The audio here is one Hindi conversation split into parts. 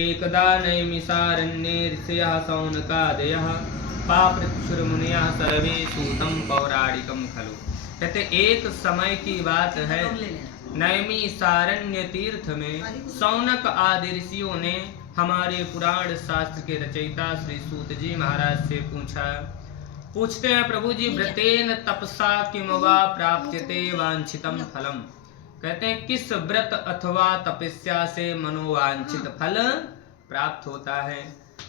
एकदा नैमिषारण्ये ऋषयः शौनकादयः पापृच्छुर्मुनयः सर्वे सूतं पौराणिकं खलु। कहते एक समय की बात है, नैमिषारण्य तीर्थ में शौनक आदि ऋषियों ने हमारे पुराण शास्त्र के रचयिता श्री सूत जी महाराज से पूछते हैं, प्रभु जी व्रतेन तपसा किम वा प्राप्यते वांछितम फलम। कहते हैं किस व्रत अथवा तपस्या से मनोवांछित फल प्राप्त होता है।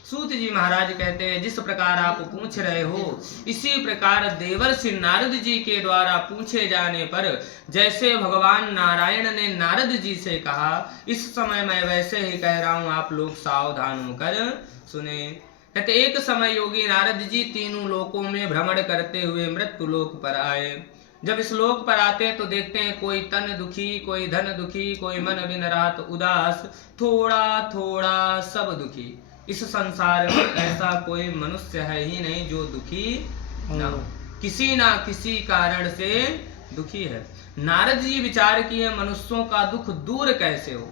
सूत जी महाराज कहते हैं जिस प्रकार आप पूछ रहे हो इसी प्रकार देवर्षि नारद जी के द्वारा पूछे जाने पर जैसे भगवान नारायण ने नारद जी से कहा, इस समय मैं वैसे ही कह रहा हूं, आप लोग सावधान होकर सुने। कहते एक समय योगी नारद जी तीनों लोकों में भ्रमण करते हुए मृत्यु लोक पर आए। जब इस लोक पर आते हैं तो देखते हैं कोई तन दुखी, कोई धन दुखी, कोई मन बिन रात उदास, थोड़ा थोड़ा सब दुखी। इस संसार में ऐसा कोई मनुष्य है ही नहीं जो दुखी ना हो, किसी ना किसी कारण से दुखी है। नारद जी विचार किए मनुष्यों का दुख दूर कैसे हो,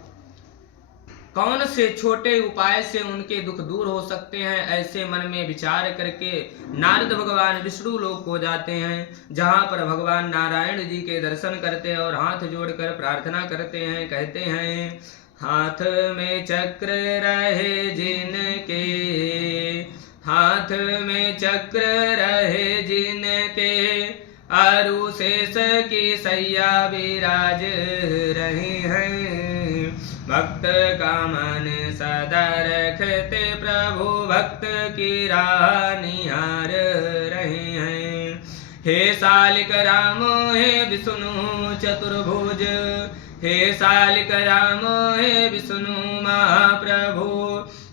कौन से छोटे उपाय से उनके दुख दूर हो सकते हैं। ऐसे मन में विचार करके नारद भगवान विष्णु लोक को जाते हैं, जहां पर भगवान नारायण जी के दर्शन करते हैं और हाथ जोड़कर प्रार्थना करते हैं। कहते हैं हाथ में चक्र रहे जिनके, हाथ में चक्र रहे जिनके, अरु शेष की सैया विराज रहे हैं। भक्त का मन सदा रखते प्रभु भक्त की राह निहार रहे हैं। हे सालिक राम हे विष्णु चतुर्भुज, हे सालिक राम हे विष्णु महाप्रभु,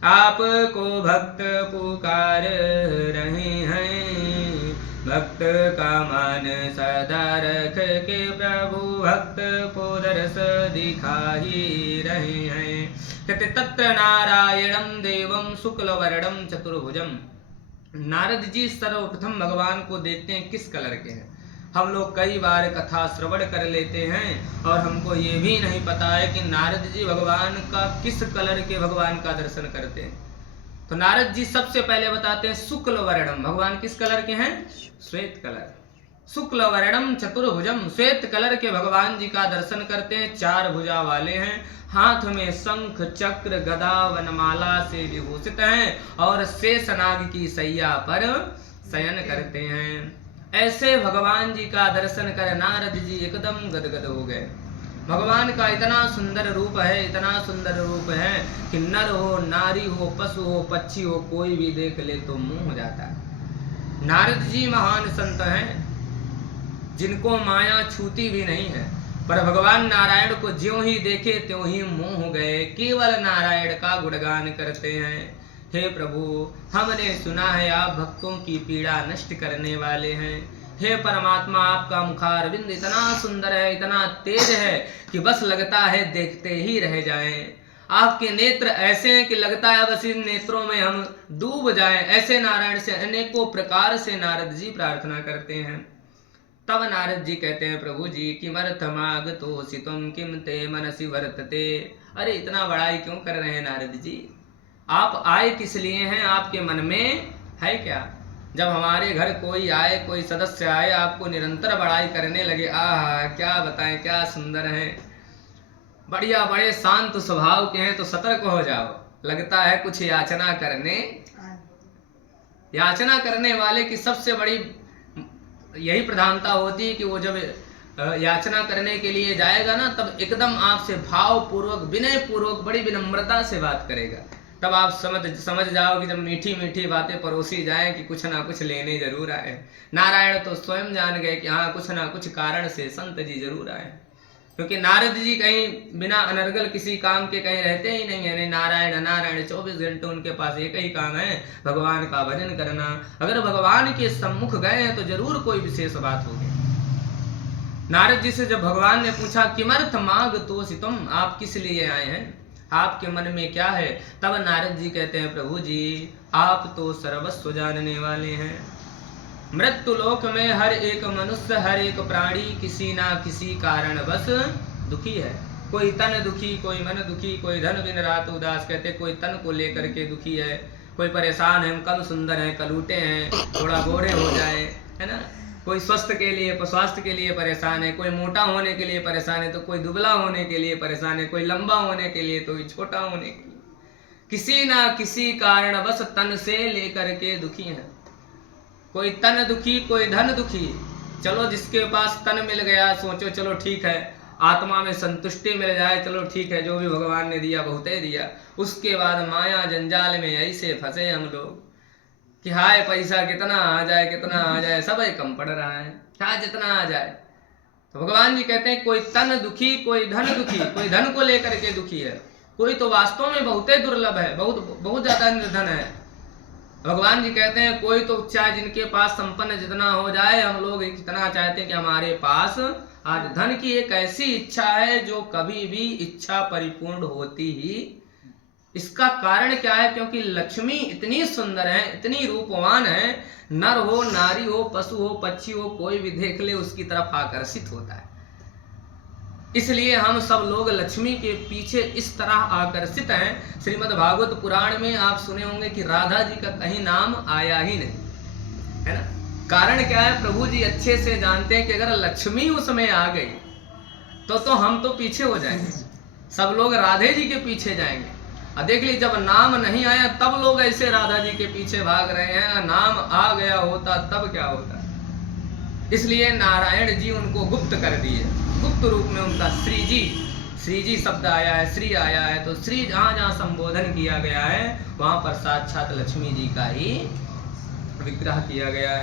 आपको भक्त पुकार रहे हैं। भक्त का मन सदा रख के प्रभु भक्त को दर्श दिखाई रहे हैं। कहते तत्र नारायणं देवं शुक्ल वर्णं चतुर्भुजम। नारद जी सर्वप्रथम भगवान को देखते हैं किस कलर के हैं। हम लोग कई बार कथा श्रवण कर लेते हैं और हमको ये भी नहीं पता है कि नारद जी भगवान का किस कलर के भगवान का दर्शन करते हैं। तो नारद जी सबसे पहले बताते हैं शुक्ल वर्णम, भगवान किस कलर के हैं, श्वेत कलर। शुक्ल वर्णम चतुर्भुजम, श्वेत कलर के भगवान जी का दर्शन करते हैं। चार भुजा वाले हैं, हाथ में शंख चक्र गदा वनमाला से विभूषित हैं और शेषनाग की सैया पर शयन करते हैं। ऐसे भगवान जी का दर्शन कर नारद जी एकदम गदगद हो गए। भगवान का इतना सुंदर रूप है, इतना सुंदर रूप है कि नर हो, नारी हो, पशु हो, पक्षी हो, कोई भी देख ले तो मुंह हो जाता है। नारद जी महान संत हैं जिनको माया छूती भी नहीं है, पर भगवान नारायण को ज्यों ही देखे त्यों ही मुंह हो गए, केवल नारायण का गुणगान करते हैं। हे प्रभु, हमने सुना है आप भक्तों की पीड़ा नष्ट करने वाले हैं। हे परमात्मा, आपका मुखारविंद इतना सुंदर है, इतना तेज है कि बस लगता है देखते ही रह जाएं। आपके नेत्र ऐसे हैं कि लगता है बस इन नेत्रों में हम डूब जाएं। ऐसे नारायण से अनेकों प्रकार से नारद जी प्रार्थना करते हैं। तब नारद जी कहते हैं प्रभु जी किमर्थमागतोऽसि त्वं किम ते मनसि वर्तते। अरे इतना बड़ाई क्यों कर रहे हैं नारद जी, आप आए किस लिए हैं, आपके मन में है क्या। जब हमारे घर कोई आए, कोई सदस्य आए, आपको निरंतर बड़ाई करने लगे, आहा क्या बताएं क्या सुंदर है, बढ़िया, बड़े शांत स्वभाव के हैं, तो सतर्क हो जाओ। लगता है कुछ याचना करने वाले की सबसे बड़ी यही प्रधानता होती है कि वो जब याचना करने के लिए जाएगा ना, तब एकदम आपसे भाव पूर्वक, विनय पूर्वक, बड़ी विनम्रता से बात करेगा। तब आप समझ जाओ कि जब मीठी मीठी बातें परोसी जाएं कि कुछ ना कुछ लेने जरूर आए। नारायण तो स्वयं जान गए कि हाँ कुछ ना कुछ कारण से संत जी जरूर आए, क्योंकि नारद जी कहीं बिना अनर्गल किसी काम के कहीं रहते ही नहीं है। नारायण नारायण 24 घंटे उनके पास एक ही काम है, भगवान का भजन करना। अगर भगवान के सम्मुख गए हैं तो जरूर कोई विशेष बात होगी। नारद जी से जब भगवान ने पूछा किमर्थ मागतोऽसि त्वं, आप किस लिए आए हैं, आपके मन में क्या है, तब नारद जी कहते हैं प्रभु जी आप तो सर्वस्व जानने वाले हैं। मृत्यु लोक में हर एक मनुष्य, हर एक प्राणी किसी ना किसी कारण बस दुखी है। कोई तन दुखी, कोई मन दुखी, कोई धन बिन रात उदास। कहते कोई तन को लेकर के दुखी है, कोई परेशान है, हम कम सुंदर हैं, कलूटे हैं, थोड़ा गोरे हो जाए, है ना। कोई स्वास्थ्य के लिए परेशान है, कोई मोटा होने के लिए परेशान है, तो कोई दुबला होने के लिए परेशान है, कोई लंबा होने के लिए, तो कोई छोटा होने के लिए, किसी ना किसी कारण बस तन से लेकर के दुखी है। कोई तन दुखी, कोई धन दुखी। चलो जिसके पास तन मिल गया, सोचो चलो ठीक है, आत्मा में संतुष्टि मिल जाए, चलो ठीक है, जो भी भगवान ने दिया बहुत ही दिया। उसके बाद माया जंजाल में ऐसे फंसे हम लोग कि हाय पैसा कितना आ जाए, सब कम पड़ रहा है, चाहे जितना आ जाए। तो भगवान जी कहते हैं कोई तन दुखी, कोई धन दुखी, कोई धन को लेकर के दुखी है, कोई तो वास्तव में बहुत ही दुर्लभ है, बहुत ज्यादा निर्धन है। भगवान जी कहते हैं कोई तो चाहे जिनके पास संपन्न जितना हो जाए, हम लोग इतना चाहते हैं कि हमारे पास आज धन की एक ऐसी इच्छा है जो कभी भी इच्छा परिपूर्ण होती ही। इसका कारण क्या है? क्योंकि लक्ष्मी इतनी सुंदर है, इतनी रूपवान है, नर हो, नारी हो, पशु हो, पक्षी हो, कोई भी देख ले उसकी तरफ आकर्षित होता है। इसलिए हम सब लोग लक्ष्मी के पीछे इस तरह आकर्षित हैं। श्रीमद् भागवत पुराण में आप सुने होंगे कि राधा जी का कहीं नाम आया ही नहीं, है ना। कारण क्या है? प्रभु जी अच्छे से जानते हैं कि अगर लक्ष्मी उसमें आ गई तो हम तो पीछे हो जाएंगे, सब लोग राधे जी के पीछे जाएंगे। और देख लीजिए जब नाम नहीं आया तब लोग ऐसे राधा जी के पीछे भाग रहे हैं, नाम आ गया होता तब क्या होता। इसलिए नारायण जी उनको गुप्त कर दिए, गुप्त रूप में उनका श्री जी शब्द आया है, श्री आया है। तो श्री जहाँ जहाँ संबोधन किया गया है वहां पर साक्षात लक्ष्मी जी का ही विग्रह किया गया है।